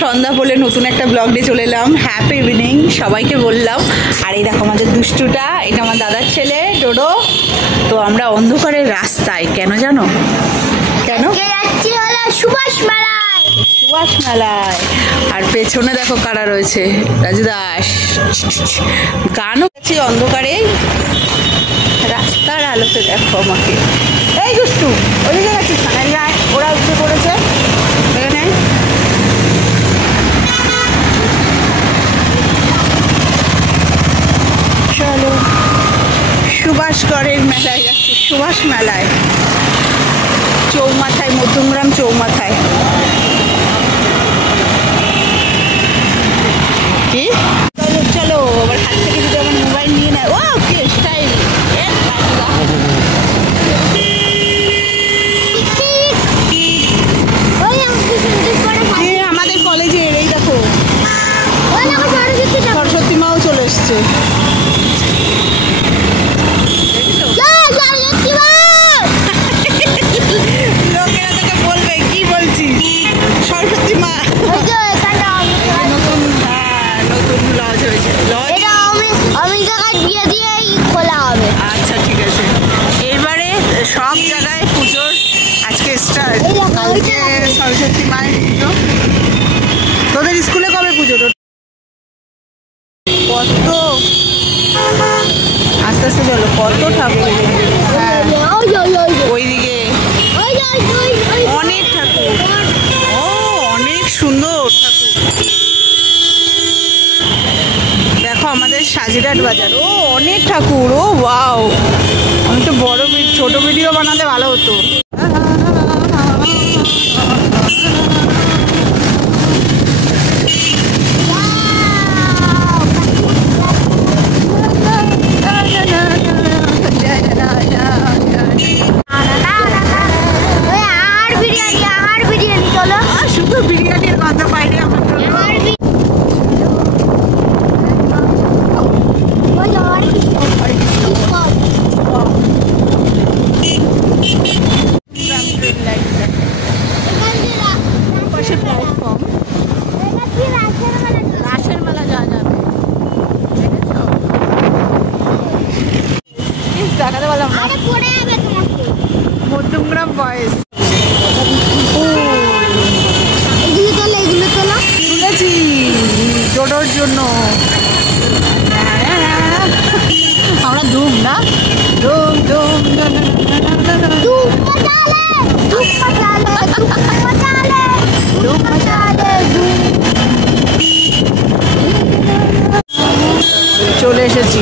সন্ধ্যা বলে নতুন একটা ব্লগ নিয়ে চলে এলাম। হ্যাপি ইভিনিং সবাইকে বললাম। আর এই দেখো আমাদের দুষ্টুটা, এটা আমার দাদার ছেলে ডোডো। তো আমরা অন্ধকারের রাস্তায়, কেন জানো? কেন? সুভাষ মেলায়। আর পেছনে দেখো কারা রয়েছে, রাজু দাস। গানও গেছি অন্ধকারে, রাস্তার আলোতে দেখো আমাকে। এই দুষ্টু, ওদিকে গেছিস না? যায়, ওরা উঠে পড়েছে এখানে। চলো সুভাষগড়ের মেলায় যাচ্ছি, সুভাষ মেলায়, চৌমাথায়, মধ্যমগ্রাম চৌমাথায়। কি চলো আবার হাত থেকে যদি আমার মোবাইল নিয়ে নেয়। ও কি স্টাইল! আমাদের কলেজের এই দেখো সরস্বতী মাও চলে এসছে। লোকেরা তোকে বলবে কি বলছিস, সরস্বতী মা নতুন লজ হয়েছে। আচ্ছা ঠিক আছে, এবারে সব জায়গায় পুজোর আজকে স্টার্ট। কালকে সরস্বতী মায়ের পুজো। তোদের স্কুলে কবে পুজো? কত আস্তে আস্তে চলো, কত ঠাকুর। হ্যাঁ ওইদিকে অনেক ঠাকুর। ও অনেক সুন্দর ঠাকুর। দেখো আমাদের সাজিরাট বাজার, ও অনেক ঠাকুর। ও ওয়াও, আমি তো বড় ছোট ভিডিও বানালে ভালো হতো। শুধু বিরিয়ানির গন্ধ পাইনি আমার। রাসের মেলা যাওয়া যাবে, দেখাতে পারলাম না। মধ্যমগ্রাম বয়েস তুলেছি ডোডোর জন্য। আমরা ধুম না, ধুম ধুম চলে এসেছি।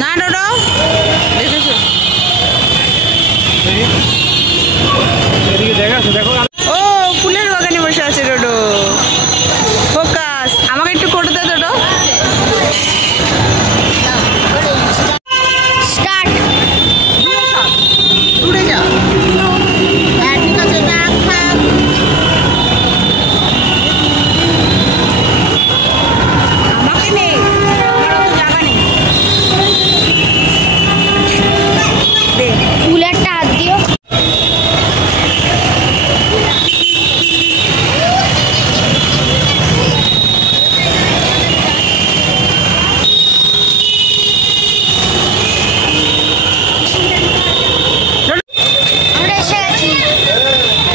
না ডোডো দেখেছো? ও ফুলের বাগানে বসে আছে ডোডো। ফোকাস, আমাকে একটু করে দে ডোডো। দূরে যা। ঠিক আছে, আমাকে নেই, আমার অত জায়গা নেই। ফুলেরটা হাত দিও।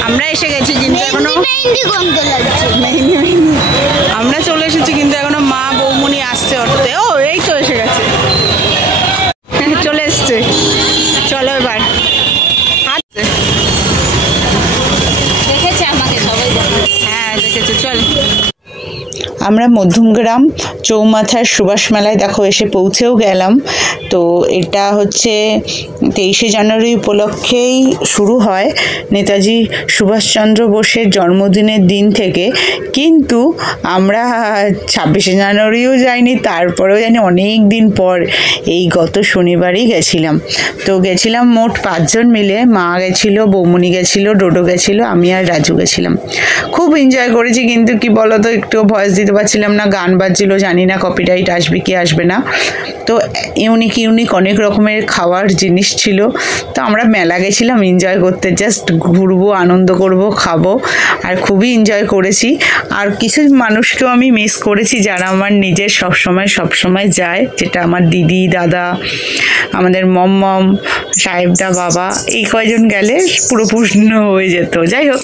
আমরা এসে গেছি কিন্তু এখনো আমরা চলে এসেছি কিন্তু এখনো মা বৌমনি আসছে অর্থে। ও এই তো এসে গেছে, চলে এসছে। চলো এবার দেখেছে আমাকে সবাই। হ্যাঁ দেখেছে। চল আমরা মধ্যমগ্রাম চৌমাথার সুভাষ মেলায় দেখো এসে পৌঁছেও গেলাম। তো এটা হচ্ছে 23শে জানুয়ারি উপলক্ষেই শুরু হয়, নেতাজি সুভাষচন্দ্র বোসের জন্মদিনের দিন থেকে। কিন্তু আমরা 26শে জানুয়ারিও যাইনি, তারপরেও জানি অনেক দিন পর এই গত শনিবারই গেছিলাম। তো গেছিলাম মোট 5 জন মিলে, মা গেছিলো, বৌমনি গেছিলো, ডোডো গেছিলো, আমি আর রাজু গেছিলাম। খুব এনজয় করেছি, কিন্তু কি বলতো একটু ভয়েস দিতে পারছিলাম না, গান বাজছিল জানি জানি না কপিরাইট আসবে কি আসবে না। তো ইউনিক ইউনিক অনেক রকমের খাওয়ার জিনিস ছিল। তো আমরা মেলা গেছিলাম এনজয় করতে, জাস্ট ঘুরবো, আনন্দ করব, খাবো, আর খুবই এনজয় করেছি। আর কিছু মানুষকেও আমি মিস করেছি যারা আমার নিজের সবসময় যায়, যেটা আমার দিদি, দাদা, আমাদের মম, সাহেবদা, বাবা, এই কয়জন গেলে পুরো পূর্ণ হয়ে যেত। যাই হোক,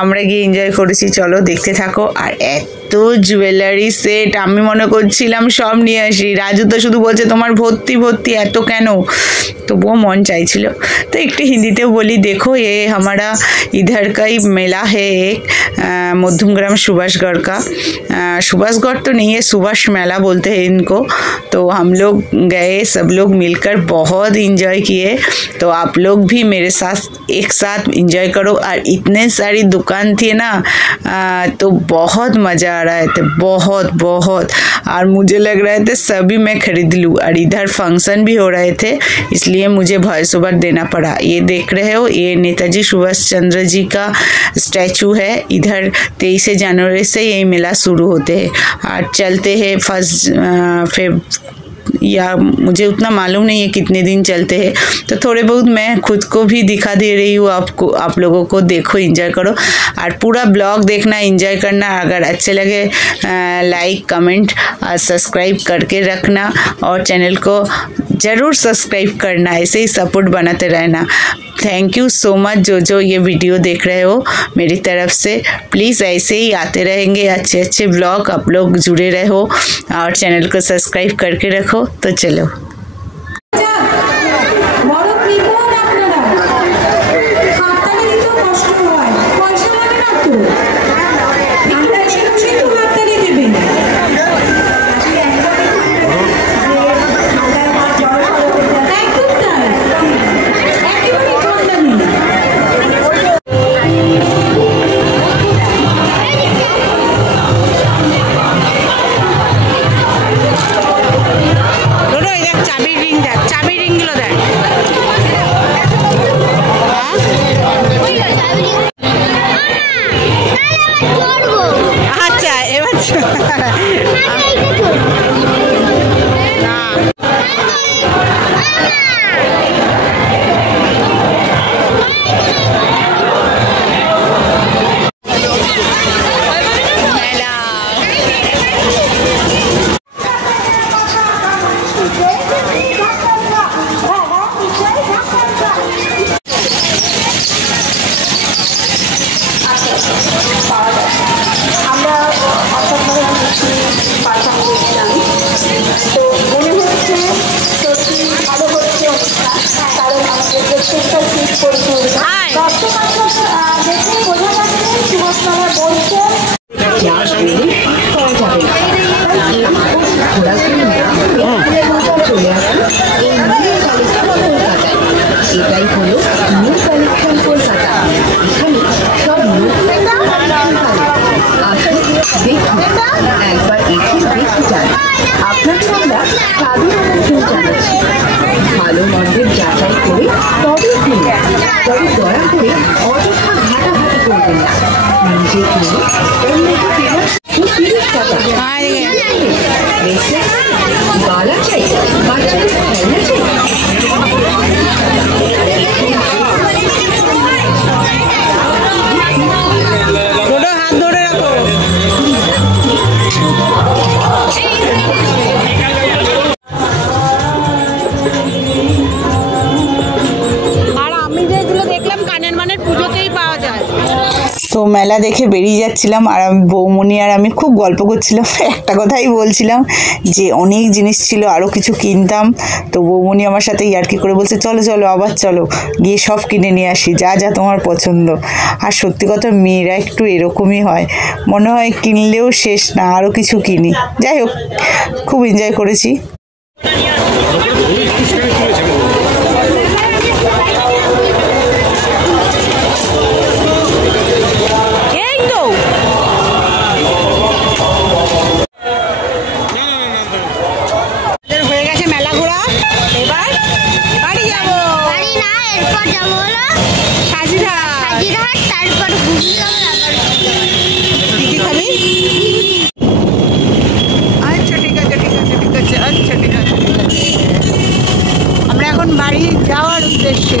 আমরা গিয়ে এনজয় করেছি। চলো দেখতে থাকো। আর এত জুয়েলারি সেট, আমি মনে করছিলাম সব নিয়ে আসি। রাজু তো শুধু বলছে তোমার ভর্তি ভর্তি, এত কেন? তবুও মন চাইছিল। तो एक हिंदी बोली, देखो ये हमारा इधर का ही मेला है एक मध्यमग्राम सुभाषगढ़ का। सुभाषगढ़ तो नहीं है, सुभाष मेला बोलते हैं इनको। तो हम लोग गए, सब लोग मिलकर बहुत इंजॉय किए। तो आप लोग भी मेरे साथ एक साथ इंजॉय करो। और इतने सारी दुकान थी ना, तो बहुत मज़ा आ रहा था, बहुत बहुत। और मुझे लग रहा था सभी मैं खरीद लूँ। और इधर फंक्शन भी हो रहे थे, इसलिए मुझे वॉइस ओवर देना पड़ा। ये देख रहे हो, ये नेताजी सुभाष चंद्र जी का स्टैचू है। इधर 23 जनवरी से ये मेला शुरू होते हैं और चलते हैं 1 फेब, या मुझे उतना मालूम नहीं है कितने दिन चलते हैं। तो थोड़े बहुत मैं खुद को भी दिखा दे रही हूँ आपको, आप लोगों को। देखो, एंजॉय करो और पूरा ब्लॉग देखना, एंजॉय करना। अगर अच्छे लगे लाइक, कमेंट और सब्सक्राइब करके रखना, और चैनल को ज़रूर सब्सक्राइब करना, ऐसे ही सपोर्ट बनाते रहना। थैंक यू सो मच जो ये वीडियो देख रहे हो मेरी तरफ से। प्लीज़ ऐसे ही आते रहेंगे अच्छे अच्छे ब्लॉग, आप लोग जुड़े रहो और चैनल को सब्सक्राइब करके रखो। तो चलो। ভালো মন্দের যাচাই করে তবে দয়া করে অযথা ঘাটাঘাটি করবেন না। নিজে কিনে অন্যকে কেনা 30 টাকা। বালা চাই, বাচ্চাদের খেলনা চাই। হাত ধরে রাখো। तो मेला देखे बेरिये जाच्छिलाम और बौमनी और आमी खूब गल्प करछिलाम। एकटा कथाई बोलछिलाम जे अनेक जिनिस छिलो, आरो किछु किनताम। तो बौमनी आमार साथे यार्की करे बोलछे चलो चलो आबार चलो गिये सब किने निये आसि, जा जा तोमार पछंद। और सत्यि कथा मेयेरा एकटु एरकमई हय, मने हय किनलेও शेष ना, आरो किछु किनी। যাই হোক, खूब एनजय करेছি। अच्छा ठीक বাড়ি যাওয়ার উদ্দেশ্যে।